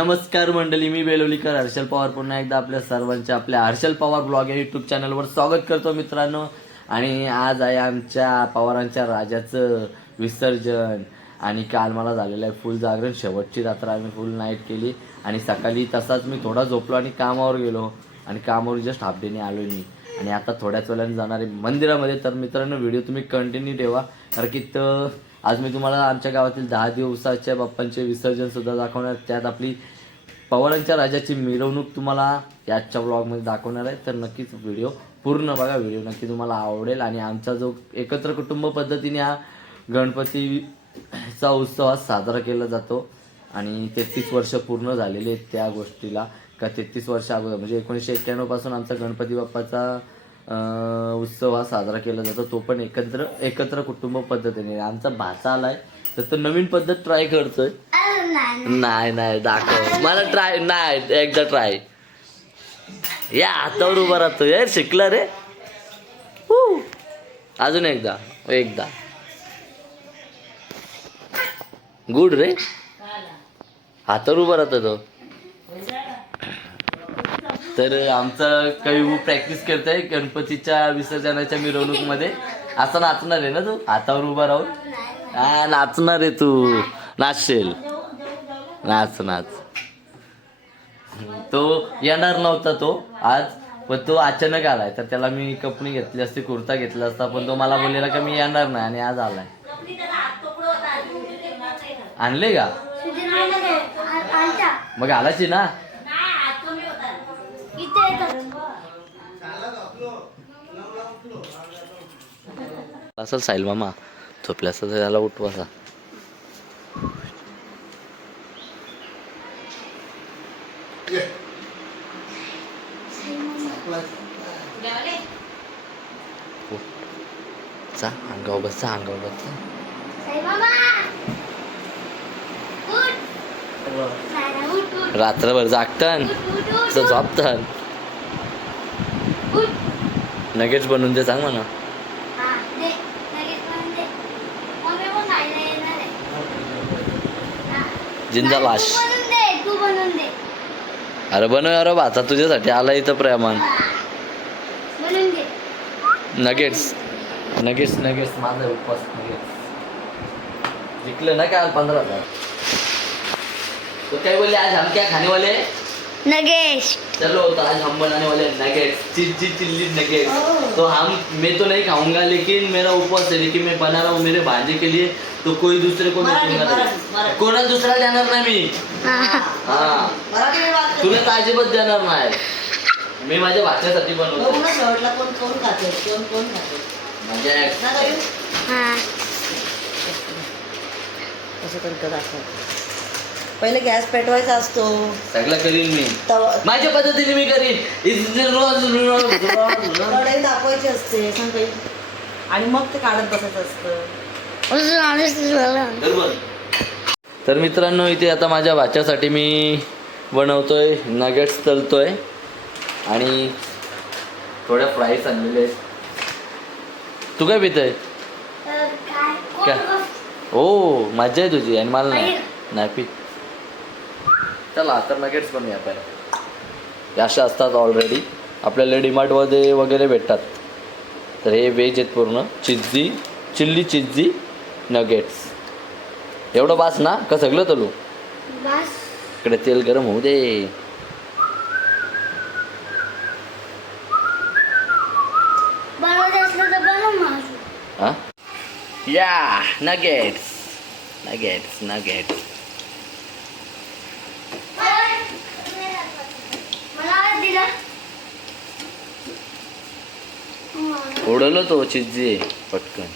नमस्कार मंडळी मी बेलोलीकर हर्षल पवार. पुन्हा एकदा आपल्या सर्वांच्या आपल्या हर्षल पवार ब्लॉग या युट्यूब चॅनलवर स्वागत करतो मित्रांनो. आणि आज आहे आमच्या पवारांच्या राजाचं विसर्जन. आणि काल मला झालेलं आहे फुल जागरण. शेवटची रात्र आम्ही फुल नाईट केली. आणि सकाळी तसाच मी थोडा झोपलो आणि कामावर गेलो. आणि कामावर जस्ट हाफ डेने आलो मी. आणि आता थोड्याच वेळाने जाणारे मंदिरामध्ये. तर मित्रांनो व्हिडिओ तुम्ही कंटिन्यू ठेवा. कारण की तर आज मी तुम्हाला आमच्या गावातील दहा दिवसाच्या बाप्पांचे विसर्जन सुद्धा दाखवणार. त्यात आपली पवारांच्या राजाची मिरवणूक तुम्हाला याच्या ब्लॉगमध्ये दाखवणार आहे. तर नक्कीच व्हिडिओ पूर्ण बघा. व्हिडिओ नक्की तुम्हाला आवडेल. आणि आमचा जो एकत्र कुटुंब पद्धतीने हा गणपतीचा उत्सव हा साजरा केला जातो. आणि तेहतीस वर्ष पूर्ण झालेले आहेत त्या गोष्टीला. का तेहतीस वर्ष अगोदर म्हणजे एकोणीसशे एक्क्याण्णवपासून आमचा गणपती बाप्पाचा उत्सव हा साजरा केला जातो. तो पण एकत्र एकत्र कुटुंब पद्धतीने. आमचा भाचा आलाय तर तो नवीन पद्धत ट्राय करतोय. नाही नाही दाखव. मला ट्राय नाही एकदा ट्राय या हातावर उभा राहतो. यार शिकला रे. अजून एकदा एकदा. गुड रे. हातावर उभा राहतो तो. तर आमचा काही प्रॅक्टिस करतोय गणपतीच्या विसर्जनाच्या मिरवणूकमध्ये. असं नाचणार आहे ना तू? हातावर उभा राहून? हा नाचणार आहे तू. नाचशील. नाच नाच. तो येणार नव्हता तो आज पण तो अचानक आलाय. तर त्याला मी कपनी घेतली असती कुर्ता घेतला असता पण तो मला बोललेला का मी येणार नाही आणि आज आलाय. आणले का? मग आलाची ना? असेल साईल मामा. झोपल्या असं त्याला उठवा असा जा अंगावर बस जा अंगावर बस. रात्रभर जागतन. झोपतन. नगेट्स बनवून दे सांग म्हणा. जिंदा लाश. अरे बनव अरे भाता तुझ्यासाठी आला इथं प्रेमान. नगेट्स नगेट्स नगेट्स माझा उपवास नगेट्स. जिंकलं ना काल पंधरा हजार? तो काय बोलले आज हम क्या खाने वाले? नगेश चलो तो आज हम बनाने वाले नगेट्स. Chilli chilli nuggets. तो हम मैं तो नहीं खाऊंगा लेकिन मेरा उपवास है लेकिन मैं बना रहा हूँ मेरे भांजे के लिए तो कोई दूसरे. कोणा दुसरा देणार नाही मी? हा. तुला तर अजिबात देणार नाही. मी माझ्या भाच्यासाठी बनवतो. शेवटला कोण कोण खाते? कोण कोण खाते? म्हणजे ना? हा. कसं पहिले गॅस पेटवायचा असतो. सगळं करीन मी. तवा माझ्या पद्धतीने मी करीन. इज रोज रोज रोज कढई दाखवायची असते सांग आणि मग ते काढत बसायचं असतं. तर मित्रांनो इथे आता माझ्या भाच्यासाठी मी बनवतोय नगेट्स तलतोय आणि थोड्या फ्राईज आणलेले आहेत. तू काय पितय? आहे काय हो मजा आहे तुझी आणि मला नाही. नाही पी चला तर नगेट्स बनवूया आपण. हे अशा असतात ऑलरेडी आपल्याला डिमार्टमध्ये वगैरे भेटतात. तर हे व्हेज आहेत पूर्ण. चिज्जी चिल्ली चिज्जी नगेट्स एवढं बास ना? का सगळं तलू? इकडे तेल गरम होऊ दे. हा? या नगेट्स नगेट्स नगेट्स उडवलं तो चिज्जी पटकन.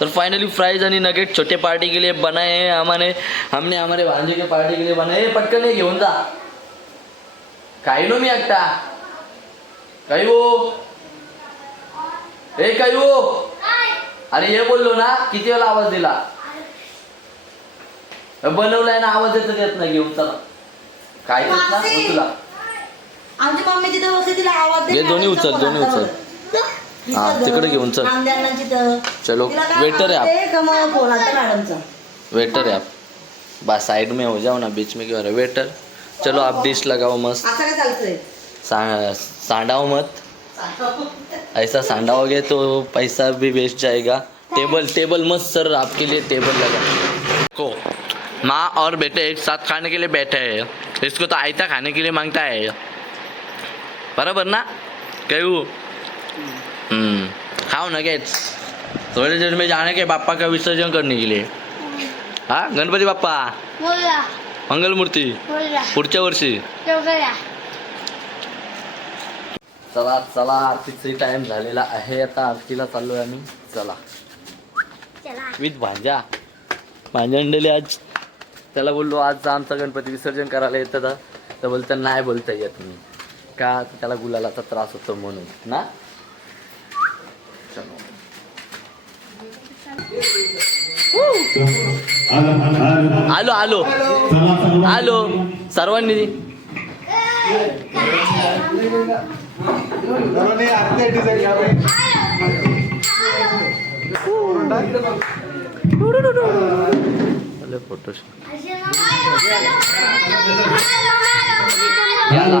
तर फाइनली फ्राइज आणि नगेट छोटे पार्टी के लिए बनाए हैं हमने हमने हमारे भांजे के पार्टी के लिए बनाए हे। पटकन हे घेऊन जा। काही नो मी एकटा। काही हो। हे काही हो। अरे हे बोललो ना किती वेळा आवाज दिला? बनवलाय ना आवाज येत येत नाही घेऊन चला. काय देत ना! तुला? आमची मम्मी तिथं बसते तिला आवाज घे, दोन्ही उचल, दोन्ही आता उचल. हा, तिकडे घेऊन चल. चलो तिला काय वेटर आहे का मग मॅडमचा. वेटर आहे आप बस साइड में हो जाओ ना बीच में क्यों रहे? वेटर. चलो आप डिश लगाओ मस्त. असं काय चालतंय? सा, सांडाओ मत. ऐसा सांडाओगे तो पैसा भी वेस्ट जाएगा. टेबल टेबल मस्त सर आपके लिए टेबल लगा. को माँ और बेटे एक साथ खाने के लिए बैठे हैं। इसको तो आयता खाने के लिए मांगता है। बराबर ना? कहू खाओ ना गेट्स थोड़ी देर में जाने के पापा का विसर्जन करने के लिए। हाँ गणपती बाप्पा मंगलमूर्ती? पुढच्या वर्षी? चला चला आरतीचा टाइम झालेला आहे. आता आरतीला चाललोय आम्ही. चला. विथ भांजा. भांजा अंडले आज. त्याला बोललो आज आमचा गणपती विसर्जन करायला येतं तर बोलतं नाही बोलता येत. मी. का? त्याला गुलालाचा त्रास होतो म्हणून. ना? चलो आलो आलो आलो सर्वांनी फोटो याला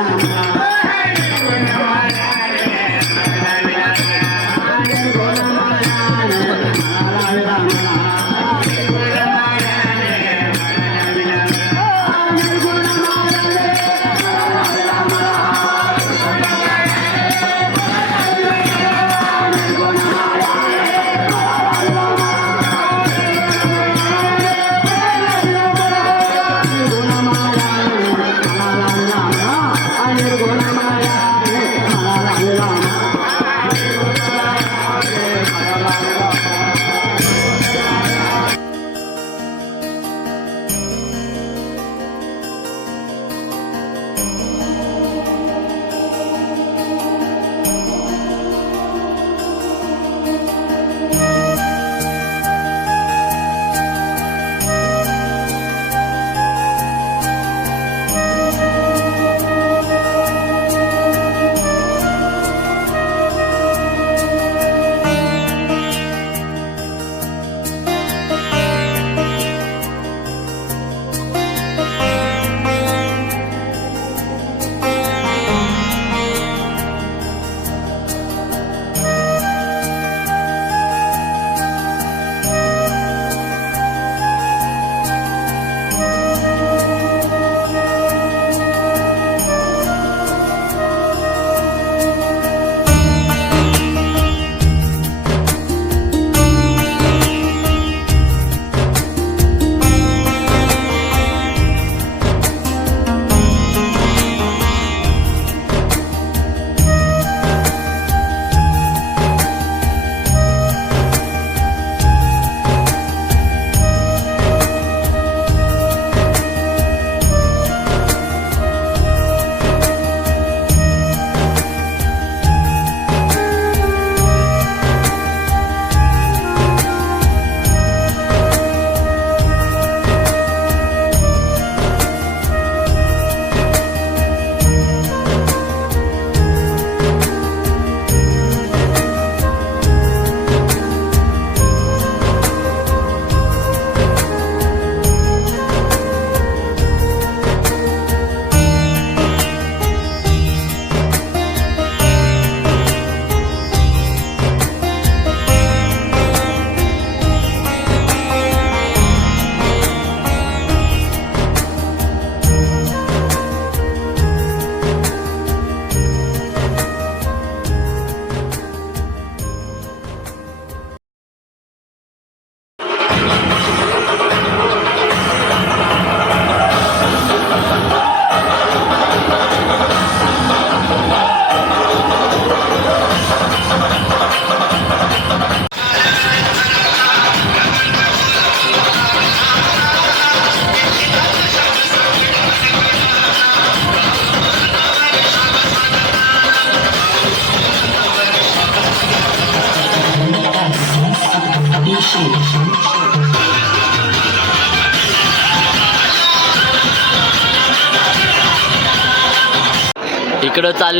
சொல்லலாம்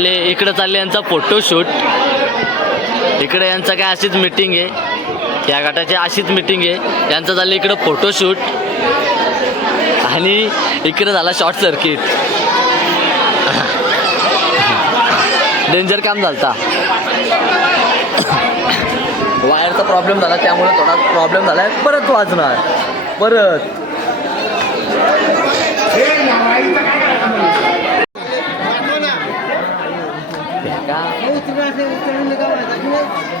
चालले इकडं चालले यांचा फोटोशूट इकडे यांचं काय अशीच मिटिंग आहे. या गटाची अशीच मिटिंग आहे. यांचं चाललं इकडं फोटोशूट आणि इकडे झाला शॉर्ट सर्किट डेंजर काम झालता. वायरचा प्रॉब्लेम झाला त्यामुळे थोडा प्रॉब्लेम झाला आहे परत वाजणार. परत. 对，对，那个嘛，他应。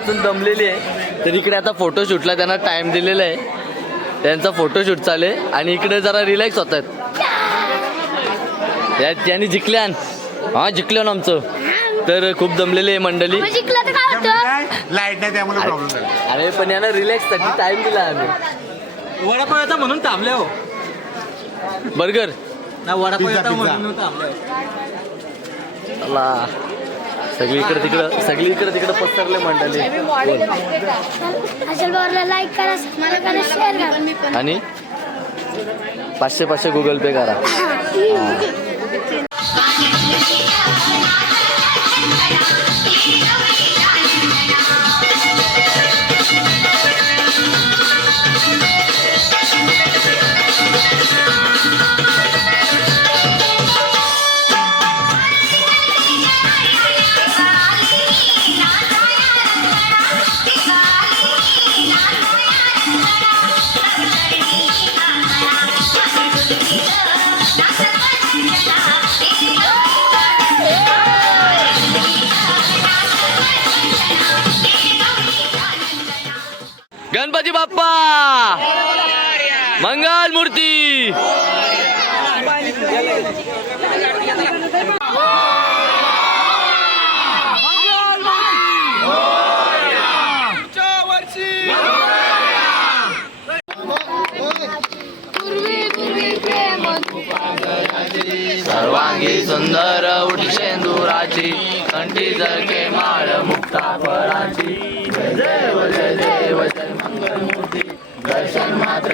नाचून दमलेली आहे. तर इकडे आता फोटोशूटला त्यांना टाइम दिलेला आहे. त्यांचा फोटोशूट चालू आहे. आणि इकडे जरा रिलॅक्स होत आहेत. त्यांनी जिंकल्यान हा जिंकल्यान आमचं. तर खूप दमलेले आहे मंडळी. मग जिंकलं तर काय होतं? लाइट नाही त्यामुळे प्रॉब्लेम झाला. अरे पण यांना रिलॅक्ससाठी टाइम दिला आम्ही. वडापाव येता म्हणून थांबले हो. बर्गर. ना वडापाव येता. म्हणून थांबले चला सगळीकडे तिकडं सगळीकडे तिकडं पसरले मंडळी. लाईक करा शेअर करा आणि पाचशे पाचशे गुगल पे करा.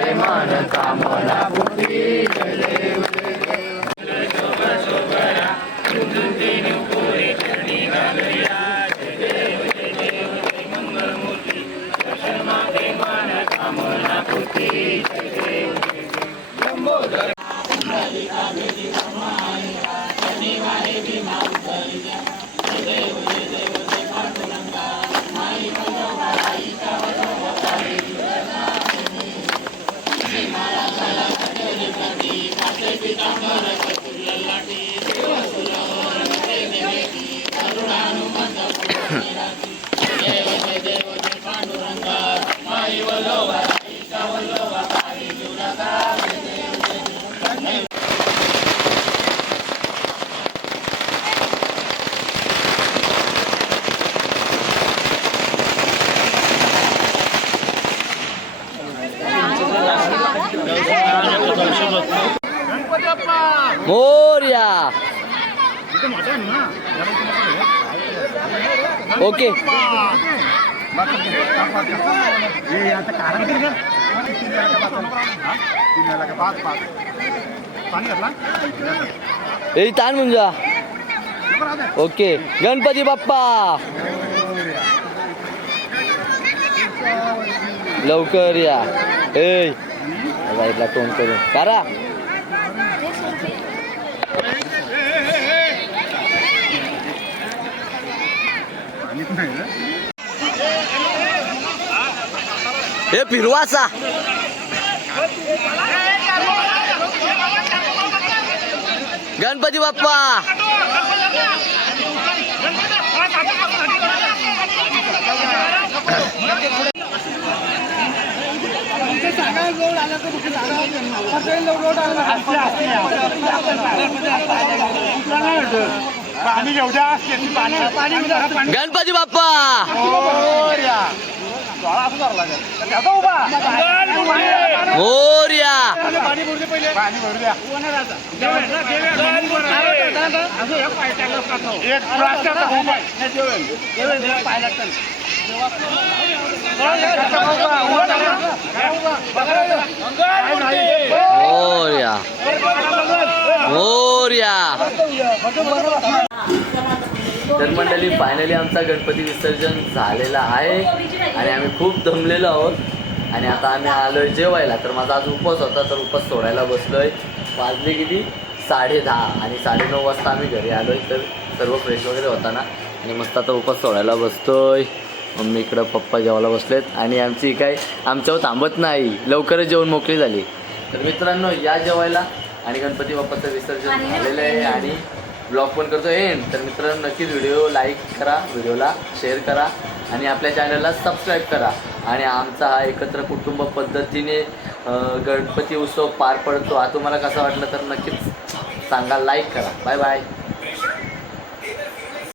मन कामना पूर्ती ए ताण म्हणजे ओके. गणपती बाप्पा. लवकर या. ए राईटला तोंड करून. करा हे फिरवाचा गणपती बाप्पा पाणी घेऊ द्या शेती पाणी पाणी गणपती बाप्पा मोर्या पाणी तर मंडळी फायनली आमचा गणपती विसर्जन झालेला आहे. आणि आम्ही खूप दमलेलो आहोत. आणि आता आम्ही आलोय जेवायला. तर माझा आज उपवास होता तर उपवास सोडायला बसलोय. वाजले किती? साडे दहा आणि साडेनऊ वाजता आम्ही घरी आलोय. तर सर्व फ्रेश वगैरे होता ना आणि मस्त आता उपवास सोडायला बसतोय. मम्मी इकडं पप्पा जेवायला बसलेत. आणि आमची काय आमच्यावर थांबत नाही. लवकरच जेवण मोकळी झाली. तर मित्रांनो या जेवायला. आणि गणपती बाप्पाचं विसर्जन झालेलं आहे. आणि ब्लॉग पण करतो. एंड तर मित्रांनो नक्कीच व्हिडिओ लाईक करा व्हिडिओला शेअर करा आणि आपल्या चॅनलला सबस्क्राईब करा. आणि आमचा हा एकत्र कुटुंब पद्धतीने गणपती उत्सव पार पडतो. हा तुम्हाला कसा वाटला तर नक्कीच सांगा लाईक करा. Bye bye